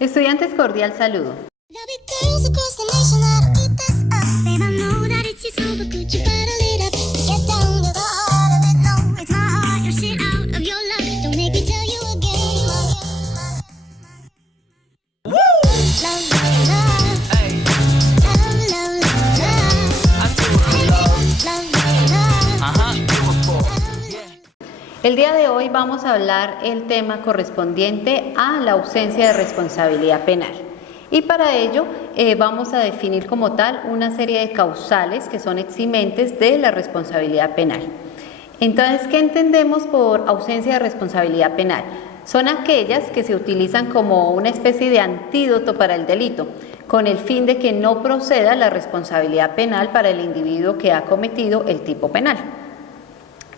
Estudiantes, cordial saludo. El día de hoy vamos a hablar el tema correspondiente a la ausencia de responsabilidad penal. Y para ello vamos a definir como tal una serie de causales que son eximentes de la responsabilidad penal. Entonces, ¿qué entendemos por ausencia de responsabilidad penal? Son aquellas que se utilizan como una especie de antídoto para el delito, con el fin de que no proceda la responsabilidad penal para el individuo que ha cometido el tipo penal.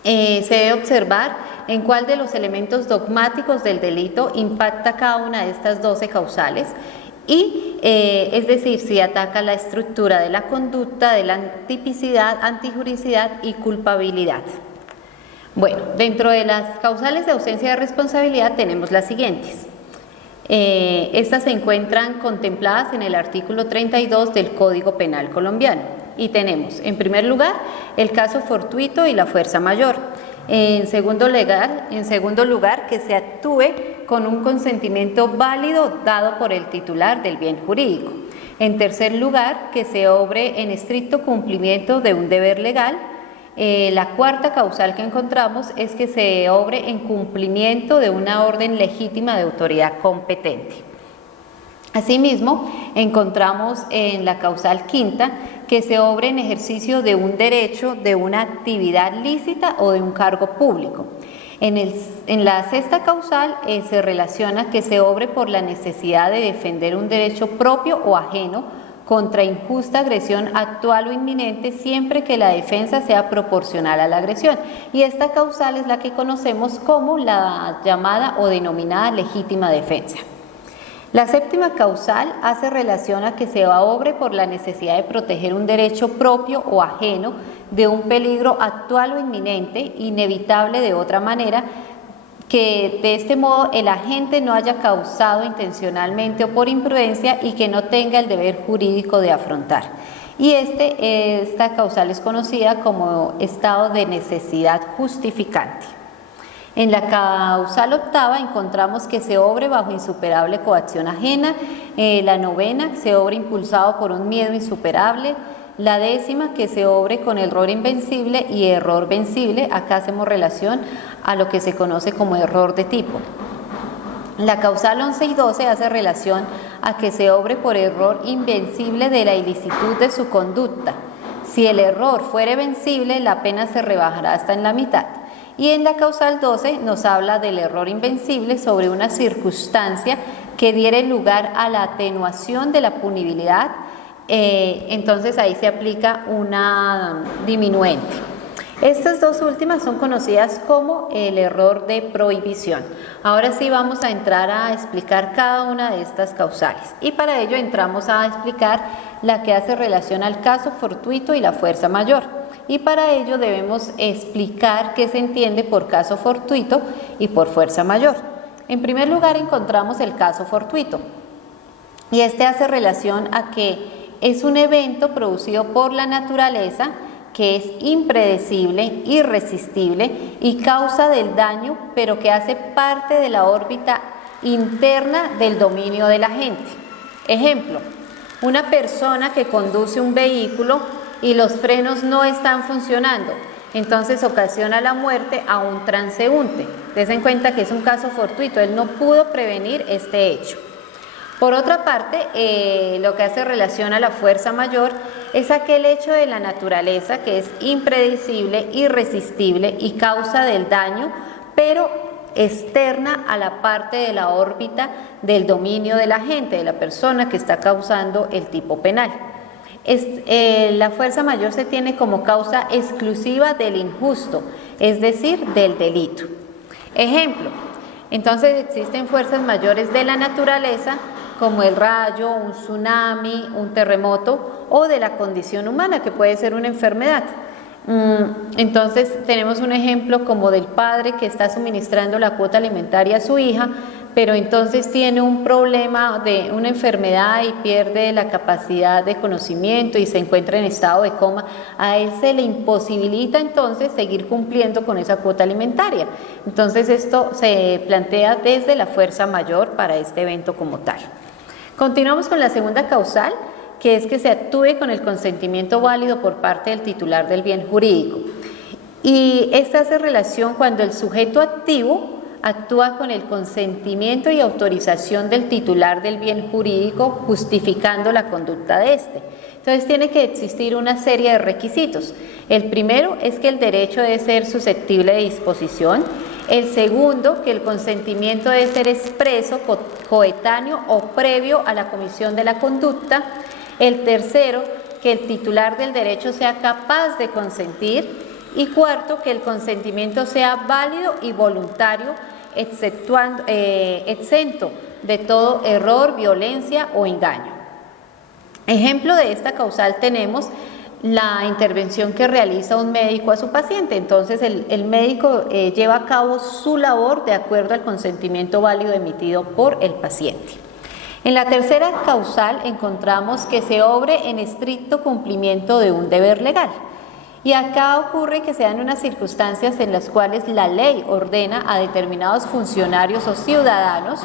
Se debe observar en cuál de los elementos dogmáticos del delito impacta cada una de estas 12 causales y, es decir, si ataca la estructura de la conducta, de la tipicidad, antijuricidad y culpabilidad. Bueno, dentro de las causales de ausencia de responsabilidad tenemos las siguientes. Estas se encuentran contempladas en el artículo 32 del Código Penal colombiano. Y tenemos, en primer lugar, el caso fortuito y la fuerza mayor. En segundo lugar, que se actúe con un consentimiento válido dado por el titular del bien jurídico. En tercer lugar, que se obre en estricto cumplimiento de un deber legal. La cuarta causal que encontramos es que se obre en cumplimiento de una orden legítima de autoridad competente. Asimismo, encontramos en la causal quinta que se obre en ejercicio de un derecho, de una actividad lícita o de un cargo público. En la sexta causal se relaciona que se obre por la necesidad de defender un derecho propio o ajeno contra injusta agresión actual o inminente, siempre que la defensa sea proporcional a la agresión. Y esta causal es la que conocemos como la llamada o denominada legítima defensa. La séptima causal hace relación a que se obre por la necesidad de proteger un derecho propio o ajeno de un peligro actual o inminente, inevitable de otra manera, que de este modo el agente no haya causado intencionalmente o por imprudencia y que no tenga el deber jurídico de afrontar. Y esta causal es conocida como estado de necesidad justificante. En la causal octava encontramos que se obre bajo insuperable coacción ajena, la novena se obre impulsado por un miedo insuperable, la décima que se obre con error invencible y error vencible, acá hacemos relación a lo que se conoce como error de tipo. La causal 11 y 12 hace relación a que se obre por error invencible de la ilicitud de su conducta. Si el error fuere vencible, la pena se rebajará hasta en la mitad. Y en la causal 12 nos habla del error invencible sobre una circunstancia que diere lugar a la atenuación de la punibilidad, entonces ahí se aplica una diminuente. Estas dos últimas son conocidas como el error de prohibición. Ahora sí vamos a entrar a explicar cada una de estas causales y para ello entramos a explicar la que hace relación al caso fortuito y la fuerza mayor. Y para ello debemos explicar qué se entiende por caso fortuito y por fuerza mayor. En primer lugar encontramos el caso fortuito y este hace relación a que es un evento producido por la naturaleza que es impredecible, irresistible y causa del daño, pero que hace parte de la órbita interna del dominio de la gente. Ejemplo, una persona que conduce un vehículo y los frenos no están funcionando, entonces ocasiona la muerte a un transeúnte. Ten en cuenta que es un caso fortuito, él no pudo prevenir este hecho. Por otra parte, lo que hace relación a la fuerza mayor es aquel hecho de la naturaleza que es impredecible, irresistible y causa del daño, pero externa a la parte de la órbita del dominio de la gente, de la persona que está causando el tipo penal. La fuerza mayor se tiene como causa exclusiva del injusto, es decir, del delito. Ejemplo, entonces existen fuerzas mayores de la naturaleza como el rayo, un tsunami, un terremoto o de la condición humana que puede ser una enfermedad. Entonces tenemos un ejemplo como del padre que está suministrando la cuota alimentaria a su hija, pero entonces tiene un problema de una enfermedad y pierde la capacidad de conocimiento y se encuentra en estado de coma, a él se le imposibilita entonces seguir cumpliendo con esa cuota alimentaria. Entonces esto se plantea desde la fuerza mayor para este evento como tal. Continuamos con la segunda causal, que es que se actúe con el consentimiento válido por parte del titular del bien jurídico. Y esta hace relación cuando el sujeto activo actúa con el consentimiento y autorización del titular del bien jurídico, justificando la conducta de éste. Entonces tiene que existir una serie de requisitos. El primero es que el derecho debe ser susceptible de disposición. El segundo, que el consentimiento debe ser expreso, coetáneo o previo a la comisión de la conducta. El tercero, que el titular del derecho sea capaz de consentir. Y cuarto, que el consentimiento sea válido y voluntario, exento de todo error, violencia o engaño. Ejemplo de esta causal tenemos la intervención que realiza un médico a su paciente. Entonces el médico lleva a cabo su labor de acuerdo al consentimiento válido emitido por el paciente. En la tercera causal encontramos que se obre en estricto cumplimiento de un deber legal. Y acá ocurre que se dan unas circunstancias en las cuales la ley ordena a determinados funcionarios o ciudadanos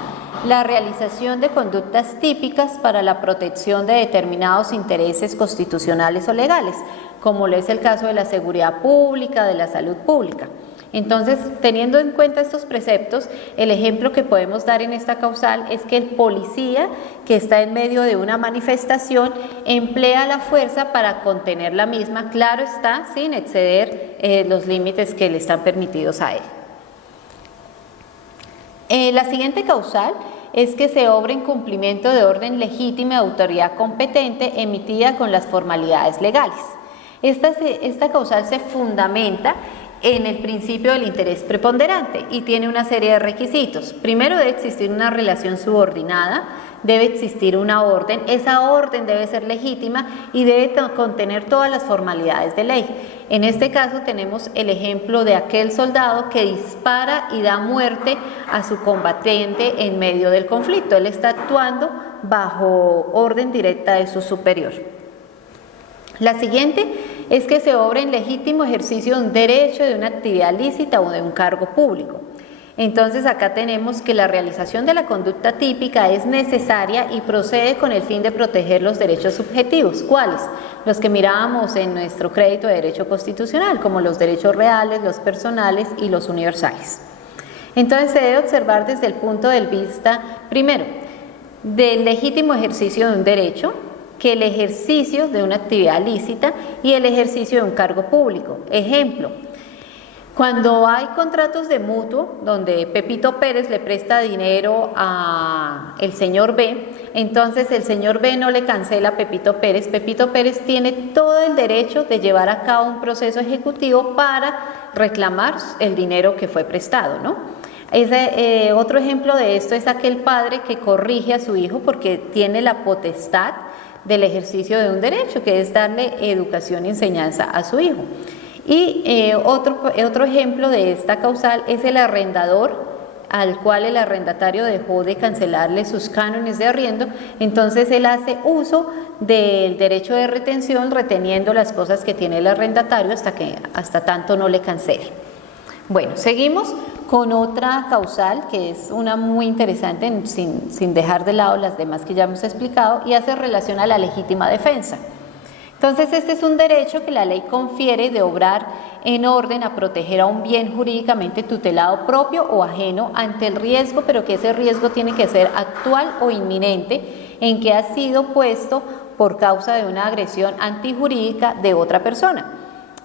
la realización de conductas típicas para la protección de determinados intereses constitucionales o legales, como lo es el caso de la seguridad pública, de la salud pública. Entonces, teniendo en cuenta estos preceptos, el ejemplo que podemos dar en esta causal es que el policía que está en medio de una manifestación emplea la fuerza para contener la misma, claro está, sin exceder los límites que le están permitidos a él. La siguiente causal es que se obra en cumplimiento de orden legítima de autoridad competente emitida con las formalidades legales. Esta causal se fundamenta en el principio del interés preponderante y tiene una serie de requisitos. Primero, debe existir una relación subordinada, debe existir una orden, esa orden debe ser legítima y debe contener todas las formalidades de ley. En este caso tenemos el ejemplo de aquel soldado que dispara y da muerte a su combatiente en medio del conflicto. Él está actuando bajo orden directa de su superior. La siguiente es que se obra en legítimo ejercicio de un derecho, de una actividad lícita o de un cargo público. Entonces acá tenemos que la realización de la conducta típica es necesaria y procede con el fin de proteger los derechos subjetivos. ¿Cuáles? Los que mirábamos en nuestro crédito de derecho constitucional, como los derechos reales, los personales y los universales. Entonces se debe observar desde el punto de vista, primero, del legítimo ejercicio de un derecho, que el ejercicio de una actividad lícita y el ejercicio de un cargo público. Ejemplo, cuando hay contratos de mutuo donde Pepito Pérez le presta dinero a el señor B, entonces el señor B no le cancela a Pepito Pérez tiene todo el derecho de llevar a cabo un proceso ejecutivo para reclamar el dinero que fue prestado, ¿no? Otro ejemplo de esto es aquel padre que corrige a su hijo porque tiene la potestad del ejercicio de un derecho, que es darle educación y enseñanza a su hijo. Y otro ejemplo de esta causal es el arrendador al cual el arrendatario dejó de cancelarle sus cánones de arriendo, entonces él hace uso del derecho de retención reteniendo las cosas que tiene el arrendatario hasta tanto no le cancele. Bueno, seguimos con otra causal que es una muy interesante sin dejar de lado las demás que ya hemos explicado y hace relación a la legítima defensa. Entonces este es un derecho que la ley confiere de obrar en orden a proteger a un bien jurídicamente tutelado propio o ajeno ante el riesgo, pero que ese riesgo tiene que ser actual o inminente en que ha sido puesto por causa de una agresión antijurídica de otra persona,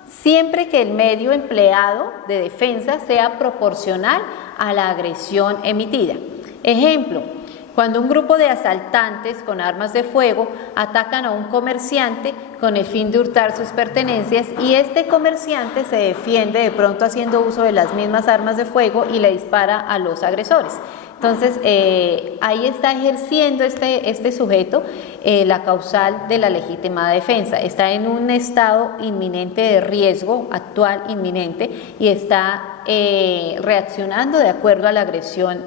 siempre que el medio empleado de defensa sea proporcional a la agresión emitida. Ejemplo, cuando un grupo de asaltantes con armas de fuego atacan a un comerciante con el fin de hurtar sus pertenencias y este comerciante se defiende de pronto haciendo uso de las mismas armas de fuego y le dispara a los agresores. Entonces, ahí está ejerciendo este sujeto la causal de la legítima defensa. Está en un estado inminente de riesgo, actual inminente, y está reaccionando de acuerdo a la agresión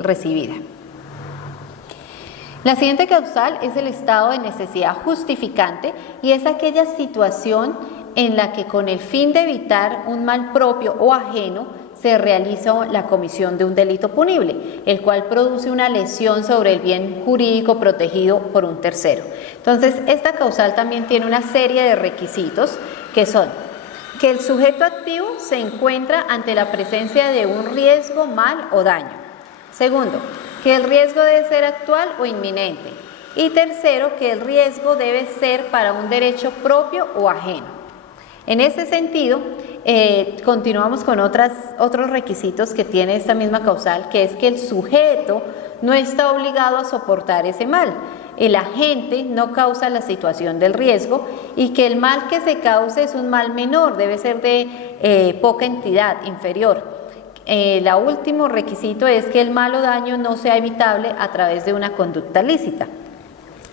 recibida. La siguiente causal es el estado de necesidad justificante, y es aquella situación en la que con el fin de evitar un mal propio o ajeno se realiza la comisión de un delito punible, el cual produce una lesión sobre el bien jurídico protegido por un tercero. Entonces, esta causal también tiene una serie de requisitos que son que el sujeto activo se encuentra ante la presencia de un riesgo, mal o daño. Segundo, que el riesgo debe ser actual o inminente. Y tercero, que el riesgo debe ser para un derecho propio o ajeno. En ese sentido, continuamos con otros requisitos que tiene esta misma causal, que es que el sujeto no está obligado a soportar ese mal. El agente no causa la situación del riesgo, y que el mal que se cause es un mal menor, debe ser de poca entidad, inferior. El último requisito es que el mal o daño no sea evitable a través de una conducta lícita.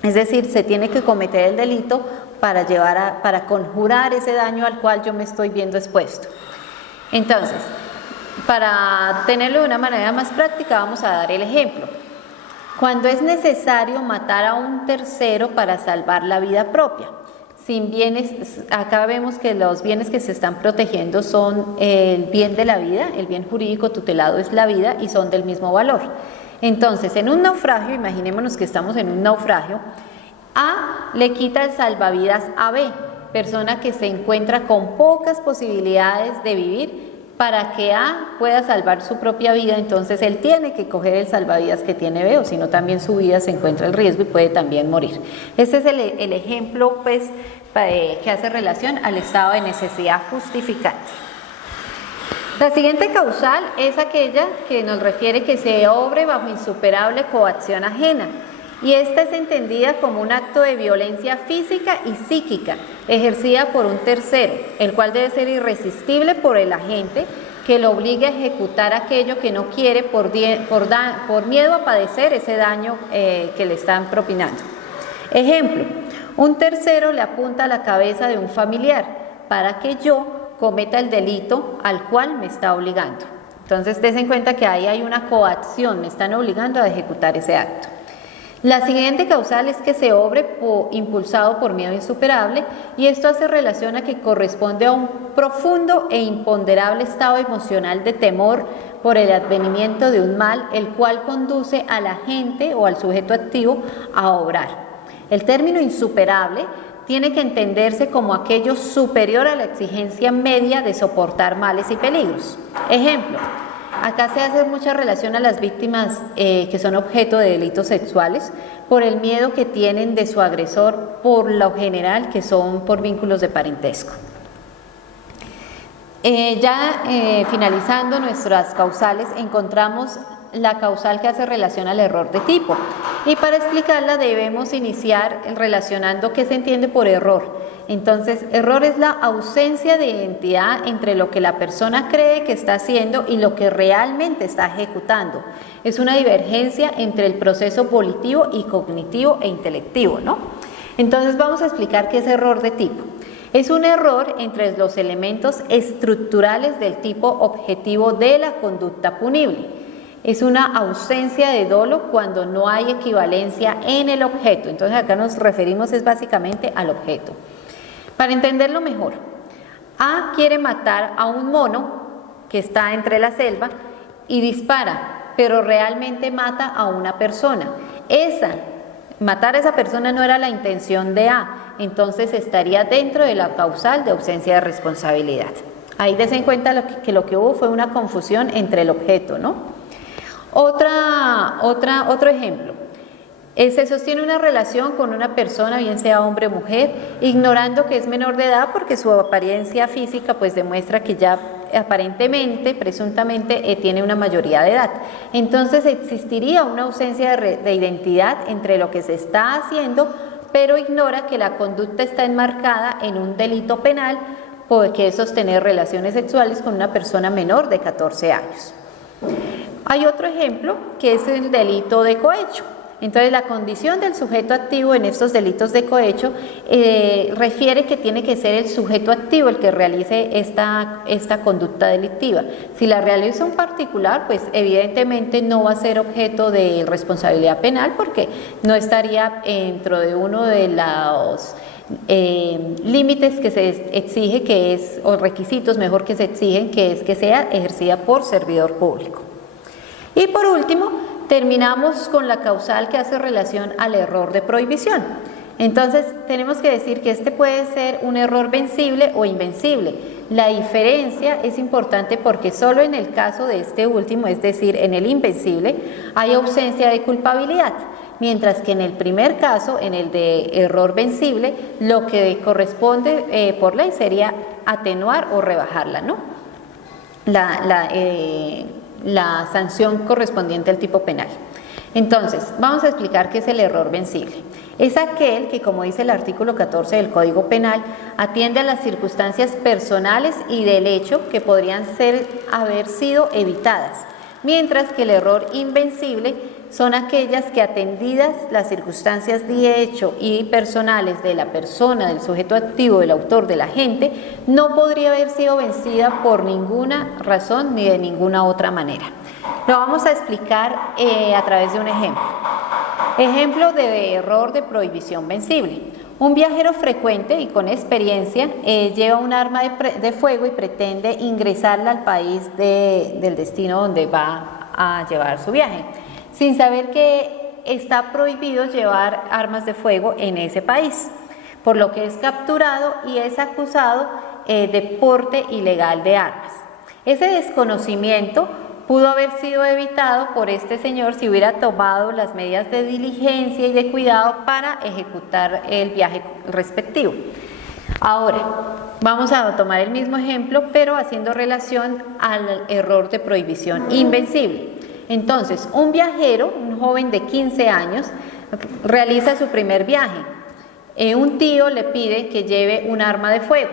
Es decir, se tiene que cometer el delito para conjurar ese daño al cual yo me estoy viendo expuesto. Entonces, para tenerlo de una manera más práctica, vamos a dar el ejemplo. Cuando es necesario matar a un tercero para salvar la vida propia, sin bienes, acá vemos que los bienes que se están protegiendo son el bien de la vida, el bien jurídico tutelado es la vida, y son del mismo valor. Entonces, en un naufragio, imaginémonos que estamos en un naufragio, A le quita el salvavidas a B, persona que se encuentra con pocas posibilidades de vivir, para que A pueda salvar su propia vida. Entonces él tiene que coger el salvavidas que tiene B, o si no también su vida se encuentra en riesgo y puede también morir. Este es el ejemplo pues, que hace relación al estado de necesidad justificante. La siguiente causal es aquella que nos refiere que se obre bajo insuperable coacción ajena, y esta es entendida como un acto de violencia física y psíquica ejercida por un tercero, el cual debe ser irresistible por el agente, que lo obligue a ejecutar aquello que no quiere por miedo a padecer ese daño que le están propinando. Ejemplo, un tercero le apunta a la cabeza de un familiar para que yo cometa el delito al cual me está obligando. Entonces, des en cuenta que ahí hay una coacción, me están obligando a ejecutar ese acto. La siguiente causal es que se obre impulsado por miedo insuperable, y esto hace relación a que corresponde a un profundo e imponderable estado emocional de temor por el advenimiento de un mal, el cual conduce al agente o al sujeto activo a obrar. El término insuperable tiene que entenderse como aquello superior a la exigencia media de soportar males y peligros. Ejemplo, acá se hace mucha relación a las víctimas que son objeto de delitos sexuales por el miedo que tienen de su agresor, por lo general que son por vínculos de parentesco. Finalizando nuestras causales, encontramos la causal que hace relación al error de tipo, y para explicarla debemos iniciar relacionando qué se entiende por error. Entonces, error es la ausencia de identidad entre lo que la persona cree que está haciendo y lo que realmente está ejecutando. Es una divergencia entre el proceso volitivo y cognitivo e intelectivo, ¿no? Entonces vamos a explicar qué es error de tipo. Es un error entre los elementos estructurales del tipo objetivo de la conducta punible. Es una ausencia de dolo cuando no hay equivalencia en el objeto. Entonces acá nos referimos básicamente al objeto. Para entenderlo mejor, A quiere matar a un mono que está entre la selva y dispara, pero realmente mata a una persona. Matar a esa persona no era la intención de A, entonces estaría dentro de la causal de ausencia de responsabilidad. Ahí des en cuenta que lo que hubo fue una confusión entre el objeto, ¿no? Otro ejemplo. Se sostiene una relación con una persona, bien sea hombre o mujer, ignorando que es menor de edad porque su apariencia física pues demuestra que ya aparentemente, presuntamente, tiene una mayoría de edad. Entonces existiría una ausencia de identidad entre lo que se está haciendo, pero ignora que la conducta está enmarcada en un delito penal, porque es sostener relaciones sexuales con una persona menor de 14 años. Hay otro ejemplo que es el delito de cohecho. Entonces, la condición del sujeto activo en estos delitos de cohecho refiere que tiene que ser el sujeto activo el que realice esta conducta delictiva. Si la realiza un particular, pues evidentemente no va a ser objeto de responsabilidad penal porque no estaría dentro de uno de los límites que se exige, que es, o requisitos mejor que se exigen, que es que sea ejercida por servidor público. Y por último, terminamos con la causal que hace relación al error de prohibición. Entonces, tenemos que decir que este puede ser un error vencible o invencible. La diferencia es importante porque solo en el caso de este último, es decir, en el invencible, hay ausencia de culpabilidad, mientras que en el primer caso, en el de error vencible, lo que corresponde por ley sería atenuar o rebajarla, ¿no? La sanción correspondiente al tipo penal. Entonces, vamos a explicar qué es el error vencible. Es aquel que, como dice el artículo 14 del Código Penal, atiende a las circunstancias personales y del hecho que podrían haber sido evitadas, mientras que el error invencible son aquellas que, atendidas las circunstancias de hecho y personales de la persona, del sujeto activo, del autor, del agente, no podría haber sido vencida por ninguna razón ni de ninguna otra manera. Lo vamos a explicar a través de un ejemplo. Ejemplo de error de prohibición vencible. Un viajero frecuente y con experiencia lleva un arma de fuego y pretende ingresarla al país del destino donde va a llevar su viaje, sin saber que está prohibido llevar armas de fuego en ese país, por lo que es capturado y es acusado de porte ilegal de armas. Ese desconocimiento pudo haber sido evitado por este señor si hubiera tomado las medidas de diligencia y de cuidado para ejecutar el viaje respectivo. Ahora, vamos a tomar el mismo ejemplo, pero haciendo relación al error de prohibición invencible. Entonces, un viajero, un joven de 15 años, realiza su primer viaje. Un tío le pide que lleve un arma de fuego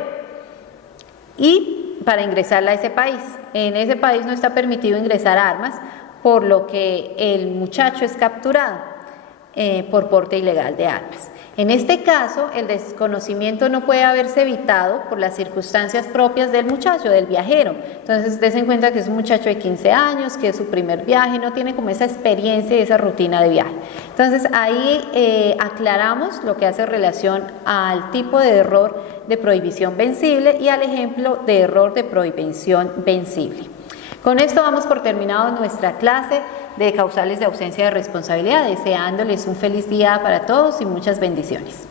y para ingresarla a ese país. En ese país no está permitido ingresar armas, por lo que el muchacho es capturado por porte ilegal de armas. En este caso, el desconocimiento no puede haberse evitado por las circunstancias propias del muchacho, del viajero. Entonces, des en cuenta que es un muchacho de 15 años, que es su primer viaje, no tiene como esa experiencia y esa rutina de viaje. Entonces, ahí aclaramos lo que hace relación al tipo de error de prohibición vencible y al ejemplo de error de prohibición vencible. Con esto damos por terminado nuestra clase de causales de ausencia de responsabilidad, deseándoles un feliz día para todos y muchas bendiciones.